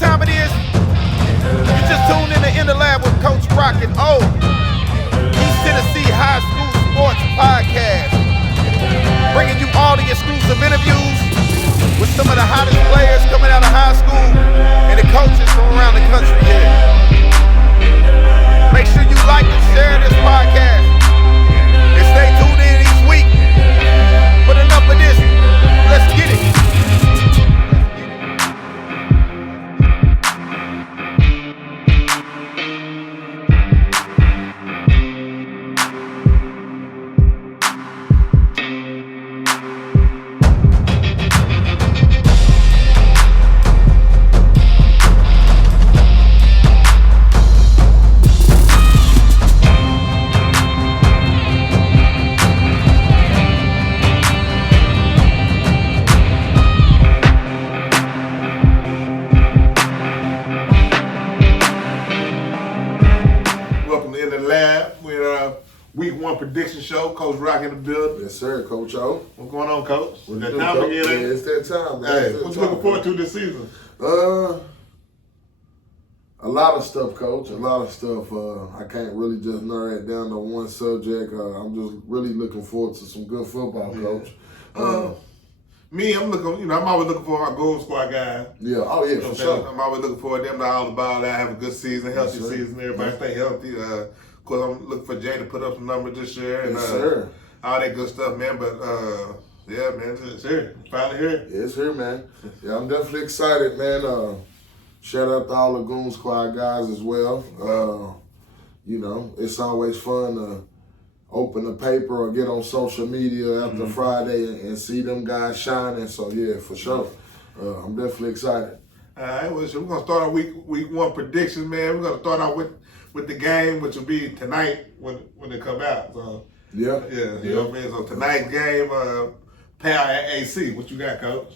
time it is? You just tuned in the lab with Coach Rock and O. East Tennessee High School Sports Podcast. Bringing you all the exclusive interviews with some of the hottest players coming out of high school and the coaches from around the country here. Make sure you like and share this podcast. And stay tuned in each week. But enough of this. Let's get it. Prediction show, Coach Rock in the building. Yes, sir, Coach O. What's going on, Coach? What's that time again? Yeah, it's that time, man. Hey, what you looking forward to this season? A lot of stuff, Coach. A lot of stuff. I can't really just narrow it down to one subject. I'm just really looking forward to some good football, Coach. Me, I'm looking. I'm always looking for our goal squad guys. Yeah. Oh yeah, for sure. I'm always looking for them to all the ball out, have a good season, healthy season. Everybody stay healthy. Of course, I'm looking for Jay to put up some numbers this year and all that good stuff, man. But yeah, man, it's here. Finally here. Yeah, it's here, man. Yeah, I'm definitely excited, man. Shout out to all the Goon Squad guys as well. It's always fun to open the paper or get on social media after Friday and see them guys shining. So yeah, for sure. I'm definitely excited. All right, well, so we're gonna start our week one predictions, man. We're gonna start out with the game, which will be tonight when it come out. So you know what I mean. So tonight's game, Pal at AC. What you got, Coach?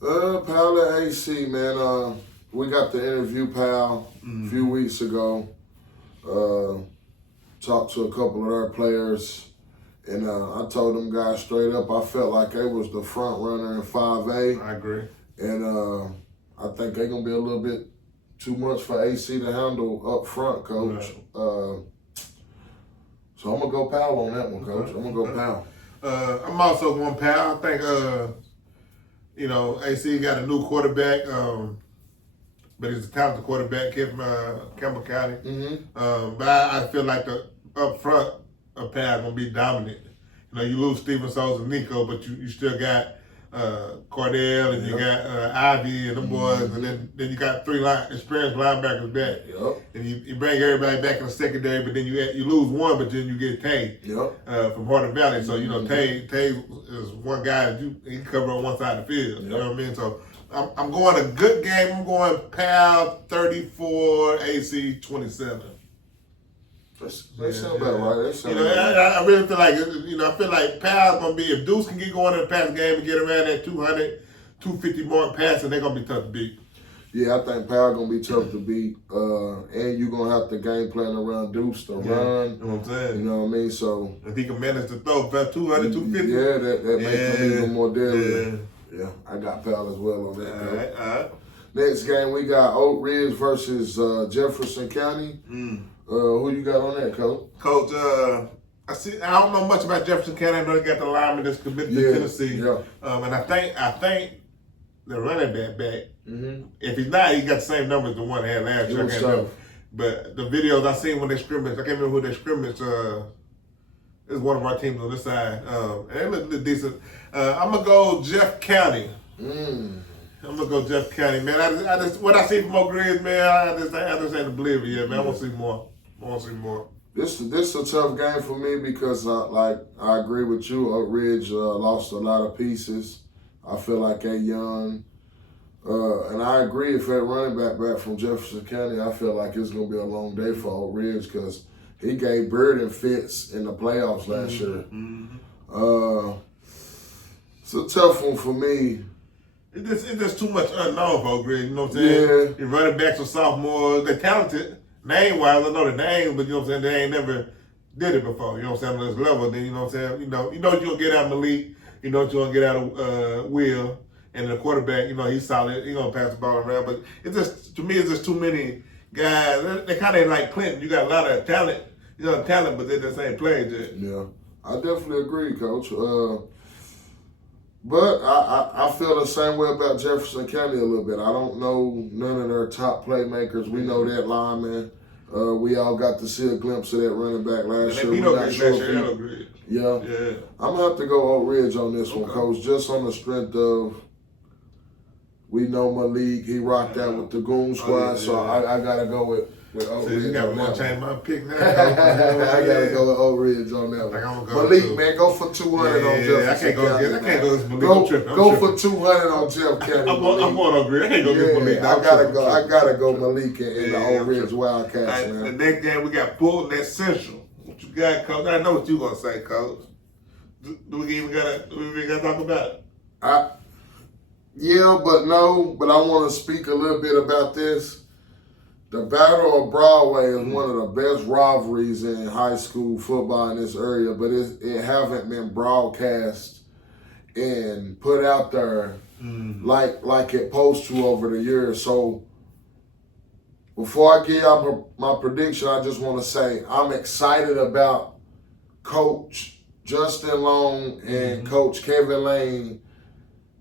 Pal at AC, man. We got the interview Pal a few weeks ago. Talked to a couple of their players, and I told them guys straight up, I felt like they was the front runner in 5A. I agree. And I think they're gonna be a little bit too much for AC to handle up front, Coach. Right. So I'm gonna go Pal on that one, Coach. I'm gonna go Pal. I'm also going Pal. I think AC got a new quarterback, but he's a talented quarterback, kid from Campbell County. But I feel like the up front of Pal gonna be dominant. You lose Steven Souls and Nico, but you still got Cordell and you got Ivy and them boys, and then you got three experienced linebackers back. And you bring everybody back in the secondary, but then you lose one, but then you get Tay from Hardin Valley. So Tay is one guy that he can cover on one side of the field. You know what I mean? So I'm going a good game. I'm going Pal 34, AC 27. They sound about right. I really feel like, I feel like Pal's going to be, if Deuce can get going in the passing game and get around that 200, 250 mark passing, they're going to be tough to beat. Yeah, I think Pal going to be tough to beat. And you're going to have to game plan around Deuce to run. You know what I'm saying? You know what I mean? So if he can manage to throw about 200, 250. Yeah, that makes him even more deadly. Yeah, I got Pal as well on that. All right. Next game, we got Oak Ridge versus Jefferson County. Who you got on that, Coach? Coach, I don't know much about Jefferson County. I know they got the lineman that's committed to Tennessee. Yeah. And I think the running back, if he's not, he got the same numbers as the one they had last year. I can't remember. But the videos I seen when they scrimmaged, I can't remember who they scrimmaged. It's one of our teams on this side. And they look decent. I'm going to go Jeff County. I'm gonna go Jeff County, man. I just what I see from Oak Ridge, man. I just ain't believe it yet, man. I want to see more. This is a tough game for me because I agree with you. Oak Ridge lost a lot of pieces. I feel like they're young, and I agree. If that running back from Jefferson County, I feel like it's gonna be a long day for Oak Ridge because he gave Burden fits in the playoffs last year. It's a tough one for me. It's just too much unknown for Oak Ridge, you know what I'm saying? Yeah. Your running backs are sophomores. They're talented, name-wise. I know the name, but you know what I'm saying? They ain't never did it before, you know what I'm saying, on this level. Then, you know what I'm saying? You know what you're going to get out of Malik. You know what you're going to get out of Will. and the quarterback, he's solid. He's gonna pass the ball around. But it's just, to me, it's just too many guys. They kind of like Clinton. You got a lot of talent, but they just ain't played yet. Yeah, I definitely agree, Coach. But I feel the same way about Jefferson County a little bit. I don't know none of their top playmakers. We know that lineman. We all got to see a glimpse of that running back last year. We're not sure if he, yeah. I'm gonna have to go Oak Ridge on this one, Coach, just on the strength of we know Malik. He rocked out with the Goon Squad, so I gotta go with Oak Ridge. You got to change my pick now. I gotta go with Oak Ridge on that one. Malik, man, go for 200 on Jefferson County. I can't go with Malik. Go for 200 on Jeff County. I'm going Oak Ridge. I can't go get Malik. I gotta go Malik in the Oak Ridge Wildcats, man. The next game we got Fulton at Central. What you got, Coach? I know what you gonna say, Coach. Do we even gotta talk about it? Yeah, but no. But I want to speak a little bit about this. The Battle of Broadway is one of the best rivalries in high school football in this area, but it haven't been broadcast and put out there like it supposed to over the years. So before I give y'all my prediction, I just want to say I'm excited about Coach Justin Long and Coach Kevin Lane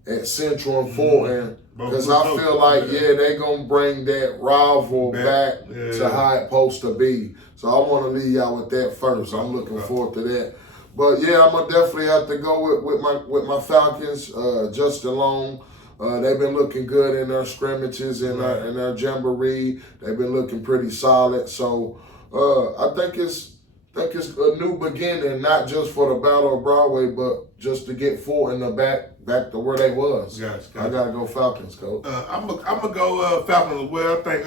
at Central and Fulton. Because I feel like, they going to bring that rival back to how it's supposed to be. So I want to leave y'all with that first. I'm looking forward to that. But, I'm going to definitely have to go with my Falcons, Justin Long. They've been looking good in their scrimmages and their jamboree. They've been looking pretty solid. So I think it's a new beginning, not just for the Battle of Broadway, but just to get Fulton back to where they was. Gotcha. I gotta go Falcons, Coach. I'm gonna go Falcons as well. I think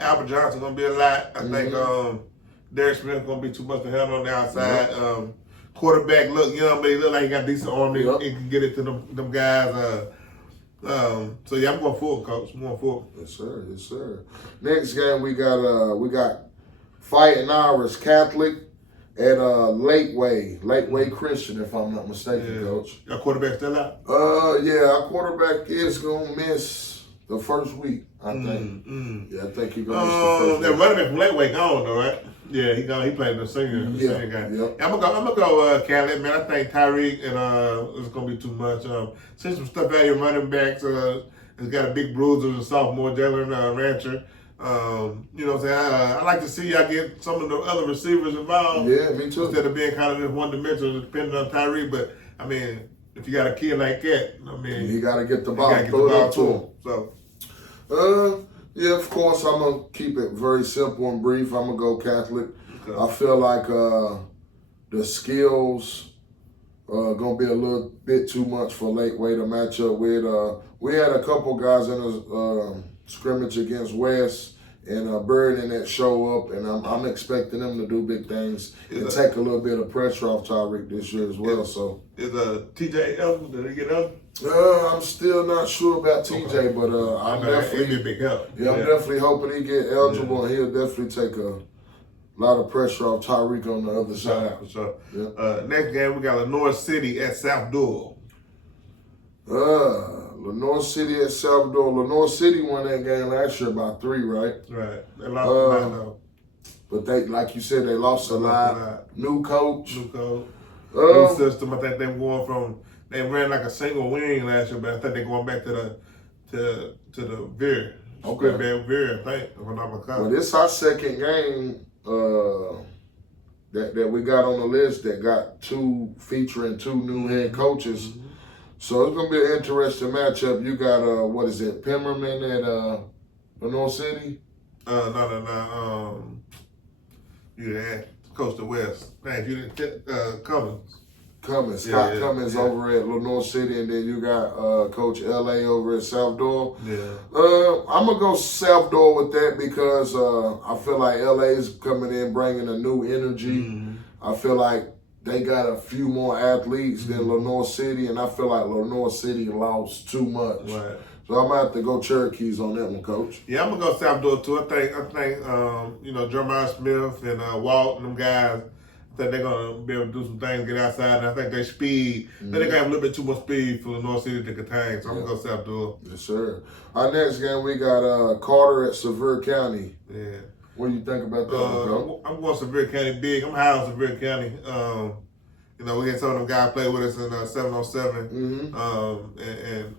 Albert Johnson gonna be a lot. I think Derek Smith gonna be too much to handle on the outside. Quarterback look young, but he look like he got decent arm. He can get it to them guys. I'm going Fulton, Coach. I'm going Fulton. Yes, sir. Next game we got Fighting Irish Catholic at Lakeway Christian, if I'm not mistaken, Coach. Your quarterback still out? Our quarterback is gonna miss the first week, I think. Yeah, I think he's gonna miss the first week. That running back from Lakeway gone though, right? Yeah, he gone. He played the senior game. Yep. I'm gonna go Catholic, man. I think Tyreek and it's gonna be too much. See some stuff out here running backs. He's got a big bruiser, the sophomore Jalen Rancher. You know what I'm saying? I like to see y'all get some of the other receivers involved. Yeah, me too. Instead of being kind of just one-dimensional, depending on Tyreek. But, I mean, if you got a kid like that, you got to get the ball. To him. So, of course, I'm going to keep it very simple and brief. I'm going to go Catholic. Okay. I feel like the skills are going to be a little bit too much for Lakeway to match up with. We had a couple guys in a scrimmage against West and Bird in that show up, and I'm expecting them to do big things and take a little bit of pressure off Tyreek this year as well. Is TJ eligible? Did he get eligible? I'm still not sure about TJ, but I'm definitely a big help. I'm definitely hoping he get eligible, and he'll definitely take a lot of pressure off Tyreek on the other side. For sure. Yeah. Next game we got Lenoir City at South Dual. Lenoir City at Salvador. Lenoir City won that game last year by 3, right? Right. They lost a lot though. But they, like you said, they lost a lot. New coach. New system. I think they going from, they ran like a single wing last year, but I think they're going back to the Veer. Okay. Veer, I think, if I'm not mistaken. Well, this is our second game that we got on the list that got featuring two new head coaches. So it's going to be an interesting matchup. You got, Pemberman at Lenoir City? No. Yeah, Coast to West. Man, you didn't Cummins. Scott Cummins over at Lenoir City, and then you got Coach LA over at Salvador. Yeah. I'm going to go Salvador with that because I feel like LA is coming in bringing a new energy. I feel like they got a few more athletes than Lenoir City, and I feel like Lenoir City lost too much. Right. So I'm going to have to go Cherokees on that one, Coach. Yeah, I'm going to go Salvador, too. I think Jeremiah Smith and Walt and them guys, I think they're gonna be able to do some things, get outside, and I think their speed. I think they got a little bit too much speed for the North City to contain. So I'm gonna go South Door. Yes, sir. Our next game we got Carter at Sevier County. Yeah. What do you think about that? I'm going Sevier County big. I'm high on Sevier County. You know, we had some of them guys play with us in 707.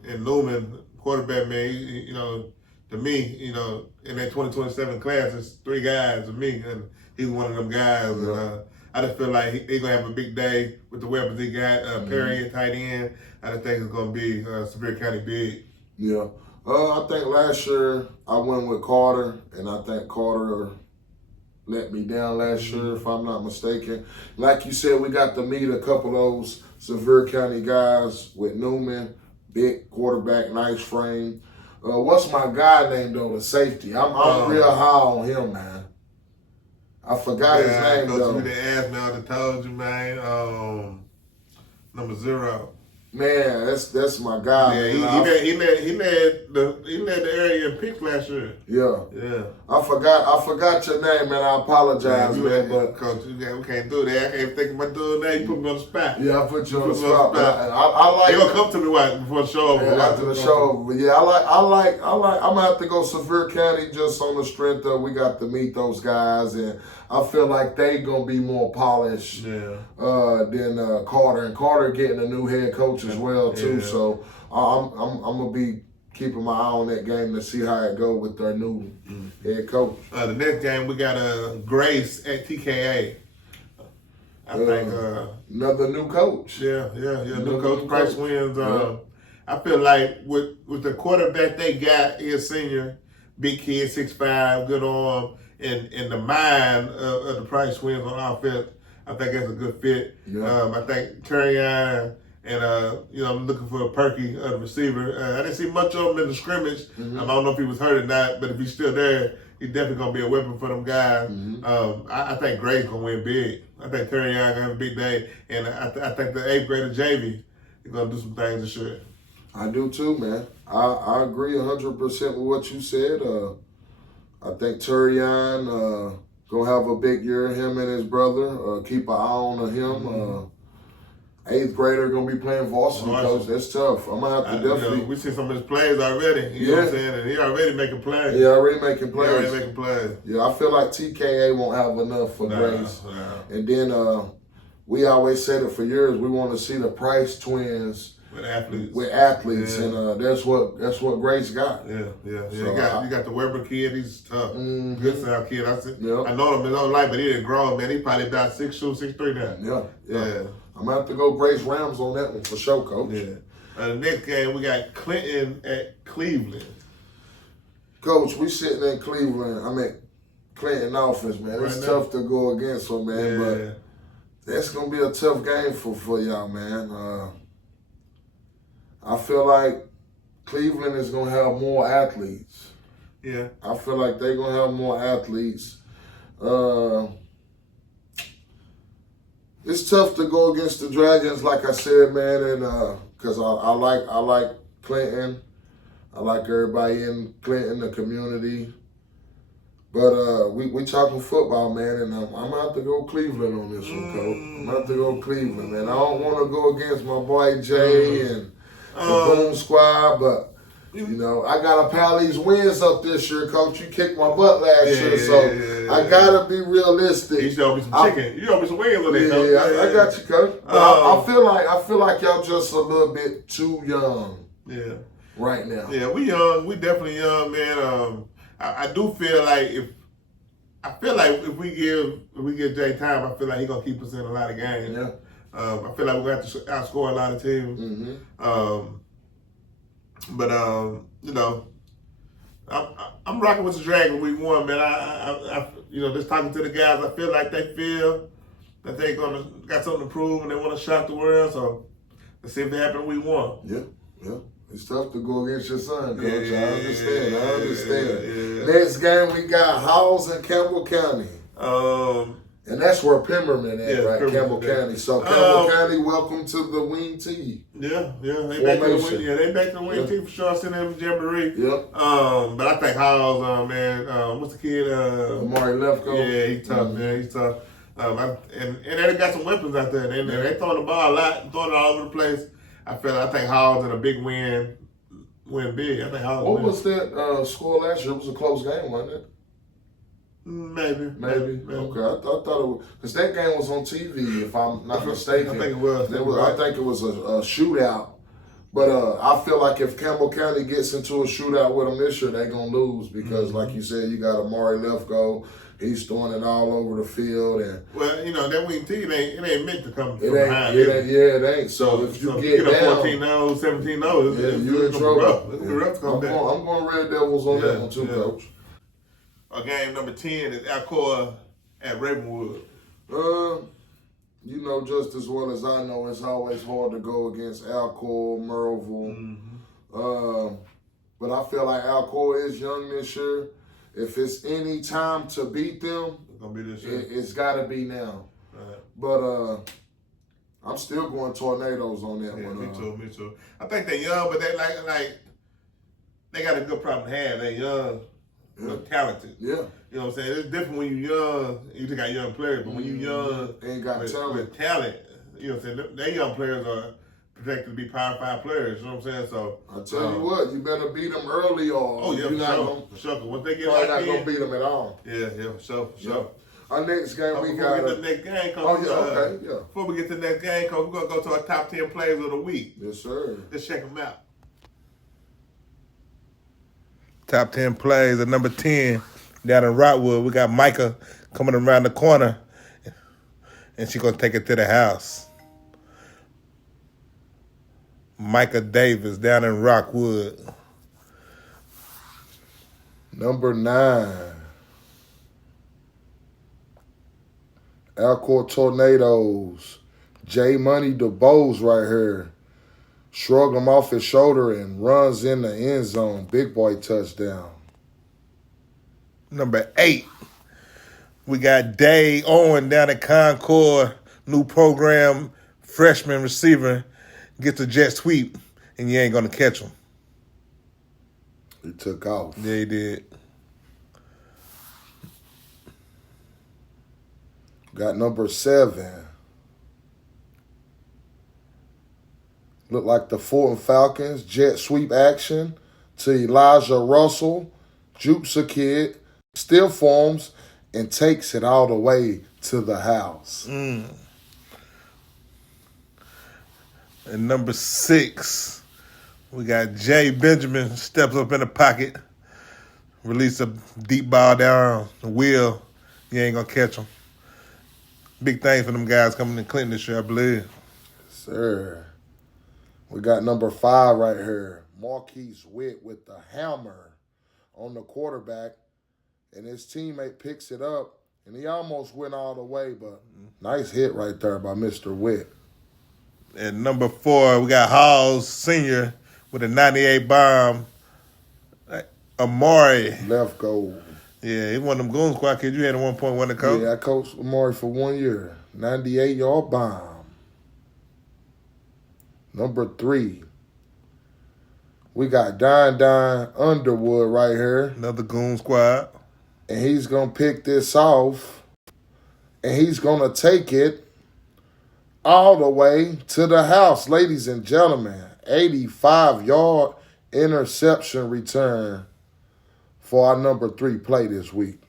And Newman, quarterback, man, you know, to me, you know, in that 2027 class, it's 3 guys to me, and he's one of them guys. Yeah. And I just feel like he's going to have a big day with the weapons he got. Perry at tight end. I just think it's going to be Sevier County big. Yeah. I think last year I went with Carter, and I think Carter let me down last year, if I'm not mistaken. Like you said, we got to meet a couple of those Sevier County guys with Newman, big quarterback, nice frame. What's my guy named though, the safety? I'm real high on him, man. I forgot his name though. You didn't ask me, I would have told you, man. Number 0. Man, that's my guy. Yeah, he led the area in picks last year. Yeah. I forgot your name, man. I apologize, man. But Coach, we can't do that. I can't think of my dude name. You put me on the spot. Yeah, I put you on the spot. I like. They gonna come to me before the show over. Yeah, after the show over. Yeah, I like. I'm gonna have to go Sevier County just on the strength of we got to meet those guys, and I feel like they gonna be more polished than Carter. And Carter getting a new head coach as well too. Yeah. So I'm gonna be keeping my eye on that game to see how it go with their new head coach. The next game we got Grace at TKA. I think another new coach. Yeah. New coach. Price wins. I feel like with the quarterback they got, he a senior, big kid, 6'5", good arm, and the mind of the Price wins on offense. I think that's a good fit. Yeah. I think Terrion and I'm looking for a Perky, the receiver. I didn't see much of him in the scrimmage. I don't know if he was hurt or not, but if he's still there, he's definitely gonna be a weapon for them guys. I think Gray's gonna win big. I think Terrion gonna have a big day, and I think the 8th grader JV is gonna do some things this year. I do too, man. I agree 100% with what you said. I think Terrion gonna have a big year. Him and his brother. Keep an eye on him. 8th grader gonna be playing varsity, coach. That's tough. I'm gonna have to definitely. We see some of his plays already. You know what I'm saying? And he already making plays. Yeah, already making plays. Yeah, I feel like TKA won't have enough for Grace. And then we always said it for years. We want to see the Price twins with athletes, and that's what Grace got. Yeah. So you got the Weber kid. He's tough. Good sound kid. I know him his whole life, but he didn't grow up, man. He probably about 6'2", 6'3" now. Yeah. I'm gonna have to go Grace Rams on that one for sure, coach. Yeah. The next game we got Clinton at Cleveland. Coach, we sitting in Cleveland. I'm at Clinton office, man. It's tough to go against them, man. But that's gonna be a tough game for y'all, man. I feel like Cleveland is gonna have more athletes. Yeah. I feel like they're gonna have more athletes. It's tough to go against the Dragons, like I said, man, and because I like Clinton. I like everybody in Clinton, the community. But we talking football, man, and I'm gonna have to go Cleveland on this one, coach. I'm gonna have to go Cleveland, man. I don't want to go against my boy Jay and the Boom Squad, but you know, I gotta pile these wins up this year, coach. You kicked my butt last year, so I gotta be realistic. You should owe me some chicken. You owe me some wings on that, coach. I got you, coach. I feel like y'all just a little bit too young. Yeah. Right now. Yeah, we young. We definitely young, man. I do feel like if we give Jay time, I feel like he gonna keep us in a lot of games. Yeah. I feel like we're gonna have to outscore a lot of teams. You know, I'm rocking with the Dragon week 1, man. I just talking to the guys, I feel like they feel that they got something to prove and they want to shock the world. So let's see if it happens week 1. Yeah. It's tough to go against your son, coach. I understand. Yeah. Next game we got Hawes and Campbell County. And that's where Pemberman at, right? Campbell County. So Campbell County, welcome to the Wing T. Yeah. They back to the Wing T for sure. I seen them Jamboree. Yep. But I think Hawes, man, what's the kid? Amari Lefko. Yeah, he's tough, man. He's tough. And they got some weapons out there. And they throwing the ball a lot, throwing it all over the place. I think Hall's in a big win big. I think Hall's What was that score last year? It was a close game, wasn't it? Maybe. Okay, I thought it was, because that game was on TV, if I'm not mistaken. I think it was. I think it was a shootout. But I feel like if Campbell County gets into a shootout with them this year, they're going to lose because, like you said, you got Amari Lefko. He's throwing it all over the field. And well, that wing team, it ain't meant to come from behind. It ain't. So if you get down 14-0, 17-0, you're in trouble. It's rough to come back. I'm going Red Devils on that one too, Coach. Game number 10 is Alcoa at Ravenwood. Just as well as I know, it's always hard to go against Alcoa, Merville. But I feel like Alcoa is young this year. If it's any time to beat them, it's gonna be this year. It's got to be now. Right. But I'm still going Tornadoes on that one. Me too. I think they're young, but they like they got a good problem to have. They're young, but talented. Yeah. You know what I'm saying? It's different when you're young. You just got young players, but when you're young, ain't got talent. With talent, you know what I'm saying? Their young players are projected to be Power 5 players. You know what I'm saying? So I tell you what, you better beat them early, or you're not for sure. Once they get probably not gonna beat them at all. Yeah, for sure. Our next game we got. Before we get to the next game, Coach. Before we get to the next game, Coach, we're gonna go to our top 10 players of the week. Yes, sir. Let's check them out. Top 10 plays at number 10 down in Rockwood. We got Micah coming around the corner, and she's going to take it to the house. Micah Davis down in Rockwood. Number 9. Alcoa Tornadoes. J Money DeBose right here. Shrug him off his shoulder and runs in the end zone. Big boy touchdown. Number 8, we got Dave Owen down at Concord. New program, freshman receiver. Gets a jet sweep, and you ain't going to catch him. He took off. Yeah, he did. Got number 7. Look like the Fulton Falcons. Jet sweep action to Elijah Russell. Jukes a kid. Still forms and takes it all the way to the house. And number 6, we got Jay Benjamin steps up in the pocket, release a deep ball down the wheel. You ain't gonna catch him. Big things for them guys coming to Clinton this year, I believe. Sir. We got number 5 right here. Marquise Witt with the hammer on the quarterback. And his teammate picks it up. And he almost went all the way, but nice hit right there by Mr. Witt. And number 4, we got Halls Sr. with a 98 bomb. Amari. Left goal. Yeah, he's one of them Goon Squad kids. You had at one point one to coach. Yeah, I coached Amari for 1 year. 98-yard bomb. Number 3, we got Don Underwood right here. Another Goon Squad. And he's going to pick this off. And he's going to take it all the way to the house, ladies and gentlemen. 85-yard interception return for our number 3 play this week.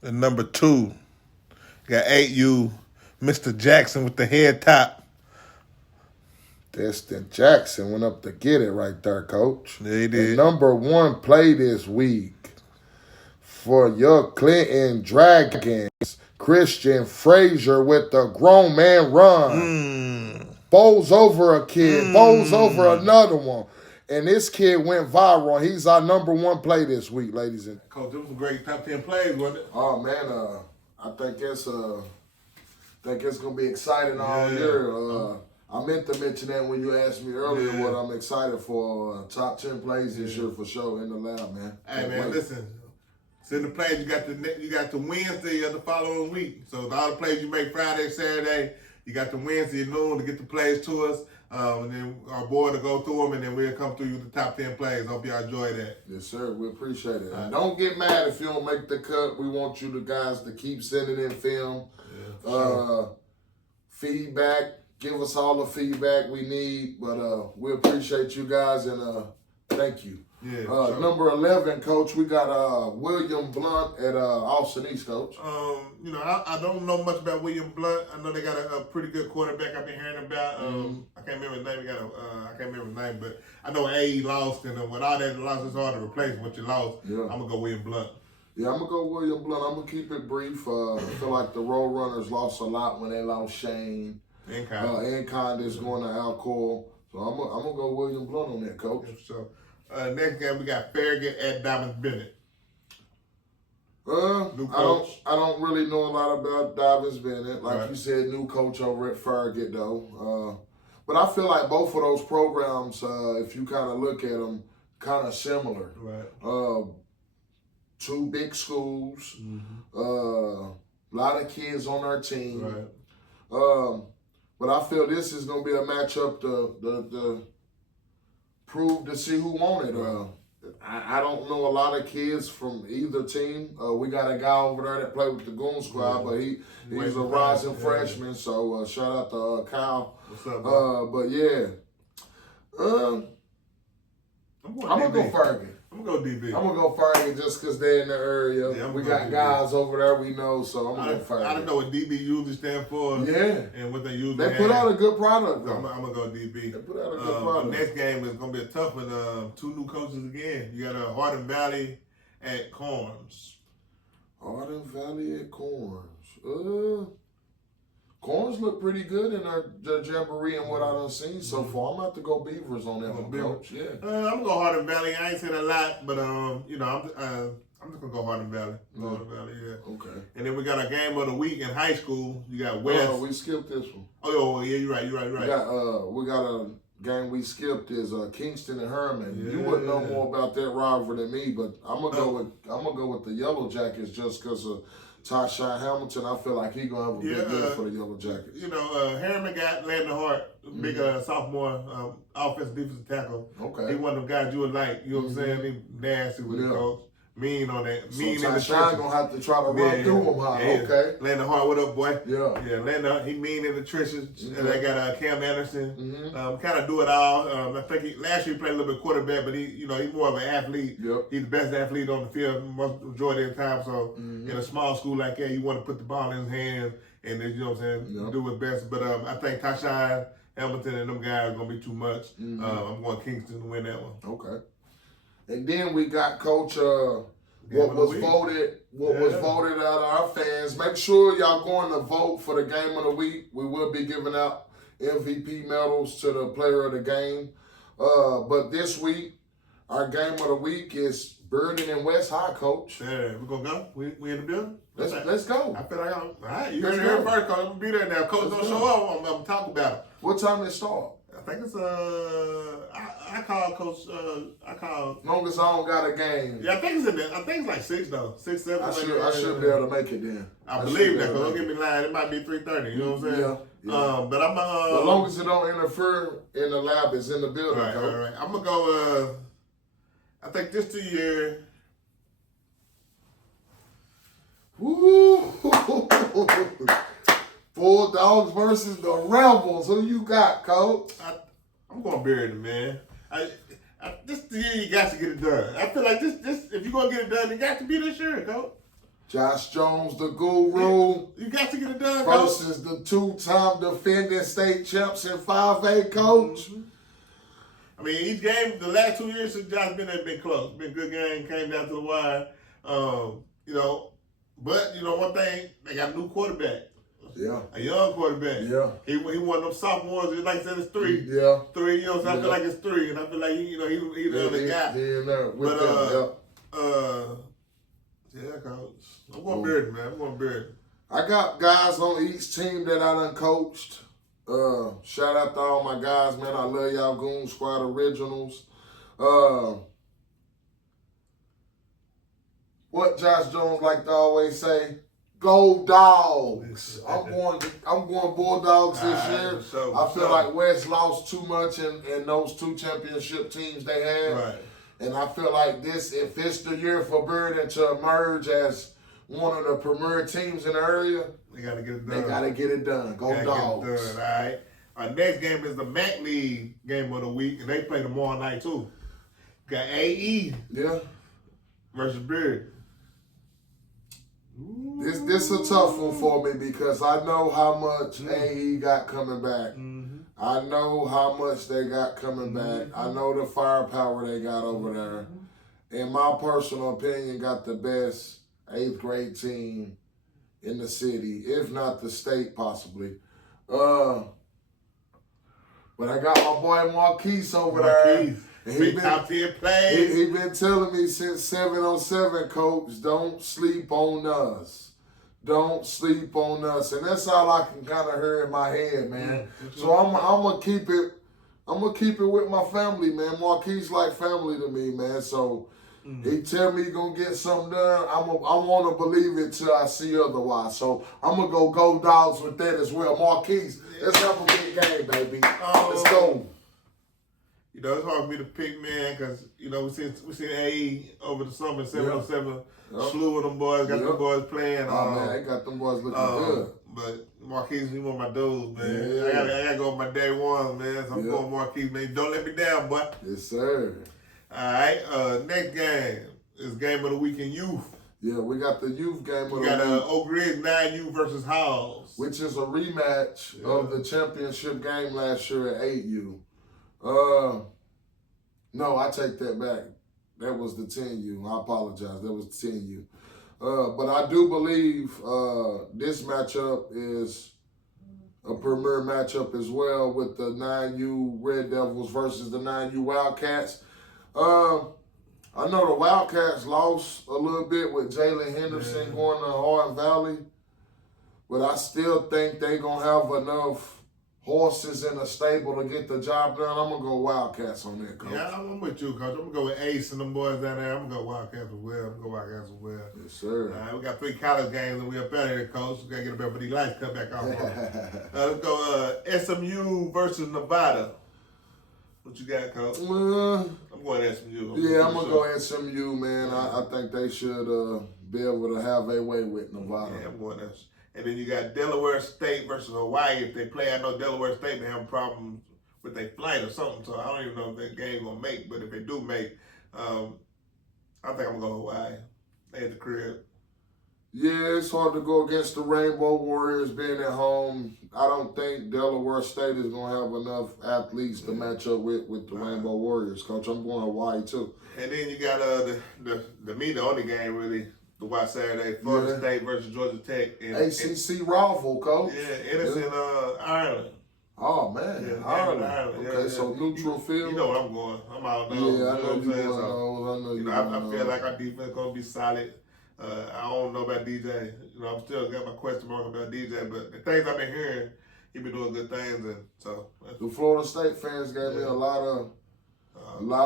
And number 2, got 8U, Mr. Jackson with the head top. Destin Jackson went up to get it right there, Coach. Yeah, he did. And number 1 play this week for your Clinton Dragons, Christian Frazier with the grown man run. Bowls over a kid, bowls over another one. And this kid went viral. He's our number 1 play this week, ladies and Coach, those some great top 10 plays, wasn't it? Oh man, I think it's gonna be exciting all year. I meant to mention that when you asked me earlier what I'm excited for. Top 10 plays this year for sure in the lab, man. Hey man, listen. Send the plays. You got the Wednesday of the following week. So all the plays you make Friday, Saturday, you got the Wednesday at noon to get the plays to us. And then our board will go through them, and then we'll come through you with the top 10 plays. Hope y'all enjoy that. Yes, sir. We appreciate it. And don't get mad if you don't make the cut. We want you guys to keep sending in film. Yeah, sure. Feedback. Give us all the feedback we need. But we appreciate you guys, and thank you. Yeah, sure. Number 11, Coach, we got William Blunt at Austin East, Coach. I don't know much about William Blunt. I know they got a pretty good quarterback I've been hearing about. I can't remember his name. I can't remember his name, but I know A lost, and with all that loss, it's hard to replace what you lost. Yeah. I'm gonna go William Blunt. Yeah, I'm gonna go William Blunt. I'm gonna keep it brief. I feel like the Roadrunners lost a lot when they lost Shane. And Conda's going to Alcoa. So I'm gonna go William Blunt on that, Coach. Yeah, so. Next game we got Farragut at Diamond Bennett. New coach. I don't really know a lot about Diamond Bennett. Like you said, new coach over at Farragut though. But I feel like both of those programs, if you kind of look at them, kind of similar. Right. Two big schools. A lot of kids on our team. Right. But I feel this is gonna be a matchup to prove to see who won it. I don't know a lot of kids from either team. We got a guy over there that played with the Goon Squad, but he's a rising freshman. So shout out to Kyle. What's up, bro? But yeah, I'm gonna go Farragut. I'm gonna go DB. I'm gonna go Farragut just because they're in the area. Yeah, we got guys over there we know, so I'm gonna go Farragut. I don't know what DB usually stand for. Yeah. And what they usually They put out a good product, though. I'm gonna go DB. They put out a good product. The next game is gonna be a tough one. Two new coaches again. You got Hardin Valley at Corns. Hardin Valley at Corns. Corns look pretty good in their jamboree and what I done seen so far. I'm gonna have to go Beavers on that one, Coach. Yeah. I'm gonna go Hardin Valley. I ain't seen a lot, but I'm just gonna go Hardin Valley. Hardin Valley, yeah. Okay. And then we got a game of the week in high school. You got West. We skipped this one. Oh yeah, you're right. We got a game we skipped is Kingston and Herman. Yeah. You wouldn't know more about that rivalry than me, but I'm gonna go with the Yellow Jackets just because of Tashawn Hamilton. I feel like he's gonna have a big year for the Yellow Jackets. Harriman got Landon Hart, big sophomore offensive defensive tackle. Okay. He one of them guys you would like. You know what I'm saying? He nasty with the coach. Mean on that. So mean in the trenches. gonna have to try to run through him, huh? Yeah. Okay. Landon Hart, what up, boy? Yeah. Yeah, Landon, he mean in the trenches. And they got Cam Anderson. Kind of do it all. I think last year he played a little bit quarterback, but he's more of an athlete. Yep. He's the best athlete on the field majority of the time. So in a small school like that, you want to put the ball in his hands and then, you know what I'm saying, do his best. But I think Tashawn Hamilton and them guys are gonna be too much. I'm going Kingston to win that one. Okay. And then we got Coach. What was voted out of our fans. Make sure y'all going to vote for the game of the week. We will be giving out MVP medals to the player of the game. But this week, our game of the week is Burden and West High, Coach. Yeah, we're gonna go. We in the building. Let's go. I feel like all right. You heard it here first, Coach. I'm gonna be there now. Coach don't show up. I'm gonna talk about it. What time it start? I think it's I call Coach. Long as I don't got a game. Yeah, I think it's in there. I think it's like 6 though. 6, 7. I should be able to make it then. I believe that. Don't get me lying. It might be 3:30. You know what I'm saying? Yeah. But I'm. As long as it don't interfere in the lab, it's in the building. Right. I'm gonna go. I think this year. Woo! Bulldogs versus the Rebels. Who you got, Coach? I'm going to bury them, man. This year you got to get it done. I feel like this if you're going to get it done, it got to be this year, Coach. Josh Jones, the guru. You got to get it done, Coach. Versus the two-time defending state champs in 5A, Coach. I mean, each game, the last 2 years since Josh been there, been close. Been a good game, came down to the wire. But, one thing, they got a new quarterback. Yeah. A young quarterback. Yeah. He one of them sophomores, like I said, it's 3. Yeah. 3, so I feel like it's 3. And I feel like, he's the other guy. in there with them, yeah, Coach. I'm going to bury it, man. I'm going to bury it. I got guys on each team that I done coached. Shout out to all my guys, man. I love y'all Goon Squad Originals. What Josh Jones like to always say, Go Dogs. I'm going Bulldogs this year. I feel like West lost too much in those 2 championship teams they had. Right. And I feel like if it's the year for Burden to emerge as one of the premier teams in the area, they got to get it done. They got to get it done. Go Dogs. Get it done, all right. Our next game is the MAC League game of the week, and they play tomorrow night too. Got AE versus Beard. This a tough one for me because I know how much AE got coming back. I know how much they got coming back. I know the firepower they got over there. In my personal opinion, got the best 8th grade team in the city, if not the state possibly. But I got my boy Marquise over there. And he been telling me since 707, Coach, don't sleep on us. Don't sleep on us. And that's all I can kind of hear in my head, man. So I'm gonna keep it. I'm gonna keep it with my family, man. Marquise like family to me, man. So he tell me he gonna get something done. I want to believe it till I see otherwise. So I'm gonna go Dogs with that as well. Marquise, let's have a big game, baby. Let's go. You know, it's hard for me to pick, man, because, you know, we seen AE over the summer, 707, slew with them boys, got them boys playing. Man, they got them boys looking good. But Marquise, he one of my dudes, man. Yeah. I gotta go with my day one, man. So I'm going Marquise, man. Don't let me down, boy. Yes, sir. All right, next game is game of the week in youth. Yeah, we got the youth game of the week. We got Oak Ridge 9U versus Howes. Which is a rematch of the championship game last year at 8U. No, I take that back. That was the 10U. I apologize. That was 10U. But I do believe this matchup is a premier matchup as well with the 9U Red Devils versus the 9U Wildcats. I know the Wildcats lost a little bit with Jalen Henderson going to Hardin Valley, but I still think they're going to have enough horses in a stable to get the job done. I'm going to go Wildcats on that, Coach. Yeah, I'm with you, Coach. I'm going to go with Ace and them boys down there. I'm going to go Wildcats as well. Yes, sir. All right, we got 3 college games and we up out here, Coach. We got to get a better for these lights cut back off. Let's go SMU versus Nevada. What you got, Coach? I'm going SMU. I'm going to go SMU, man. I think they should be able to have a way with Nevada. Yeah, I'm going SMU. And then you got Delaware State versus Hawaii. If they play, I know Delaware State may have problems with their flight or something, so I don't even know if that game going to make. But if they do make, I think I'm going to go Hawaii. They at the crib. Yeah, it's hard to go against the Rainbow Warriors being at home. I don't think Delaware State is going to have enough athletes to match up with the Rainbow Warriors, Coach. I'm going Hawaii, too. And then you got the only game, really, to watch Saturday, Florida State versus Georgia Tech. ACC rival, Coach. Yeah, and it's in Ireland. Oh, man. Ireland. Okay, so neutral field. You know where I'm going. I'm out there. Yeah, I know you're going those. I feel like our defense is going to be solid. I don't know about DJ. You know, I'm still got my question mark about DJ, but the things I've been hearing, he been doing good things, and so the Florida State fans gave me a lot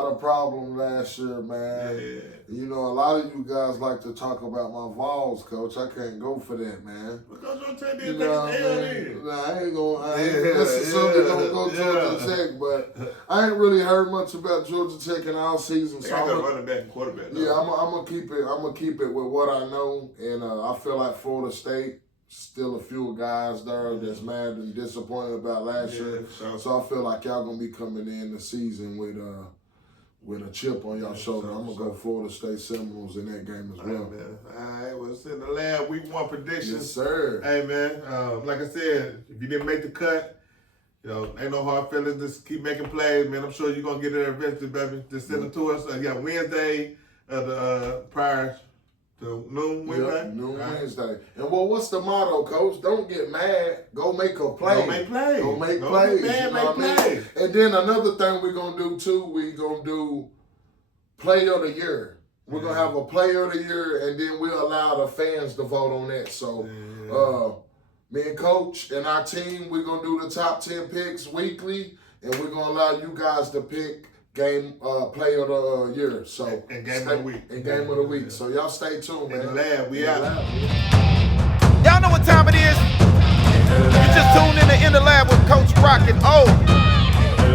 of problems last year, man. Yeah. You know, a lot of you guys like to talk about my Vols, Coach. I can't go for that, man. Because you're telling me you know what I mean? Nah, I ain't necessarily gonna go Georgia Tech, but I ain't really heard much about Georgia Tech in all season. So I'm running back and quarterback. Yeah, I'm gonna keep it. I'm gonna keep it with what I know, and I feel like Florida State. Still a few guys there that's mad and disappointed about last year. So I feel like y'all gonna be coming in the season with a chip on y'all shoulder. I'm gonna go Florida State Seminoles in that game as well. All right, well, it's in the lab. Week 1 predictions. Yes, sir. Hey, man, like I said, if you didn't make the cut, you know, ain't no hard feelings. Just keep making plays, man. I'm sure you're gonna get there eventually, baby. Just send them to us. You got Wednesday prior to noon Wednesday? Noon Wednesday. And what's the motto, Coach? Don't get mad. Go make a play. Go make plays. Go make plays. Man, make plays. And then another thing we're going to do, too, we're going to do Play of the Year. We're going to have a Player of the Year, and then we'll allow the fans to vote on that. So, me and Coach and our team, we're going to do the top 10 picks weekly, and we're going to allow you guys to pick game Player of the Year. So and game of the week. And game of the week. So y'all stay tuned, man. In the lab, we out. what time it is? You just tuned in the lab with Coach Rock and O.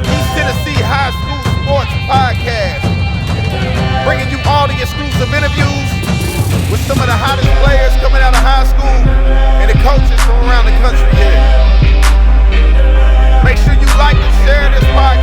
East Tennessee High School Sports Podcast. Bringing you all the exclusive interviews with some of the hottest players coming out of high school and the coaches from around the country here. Make sure you like and share this podcast.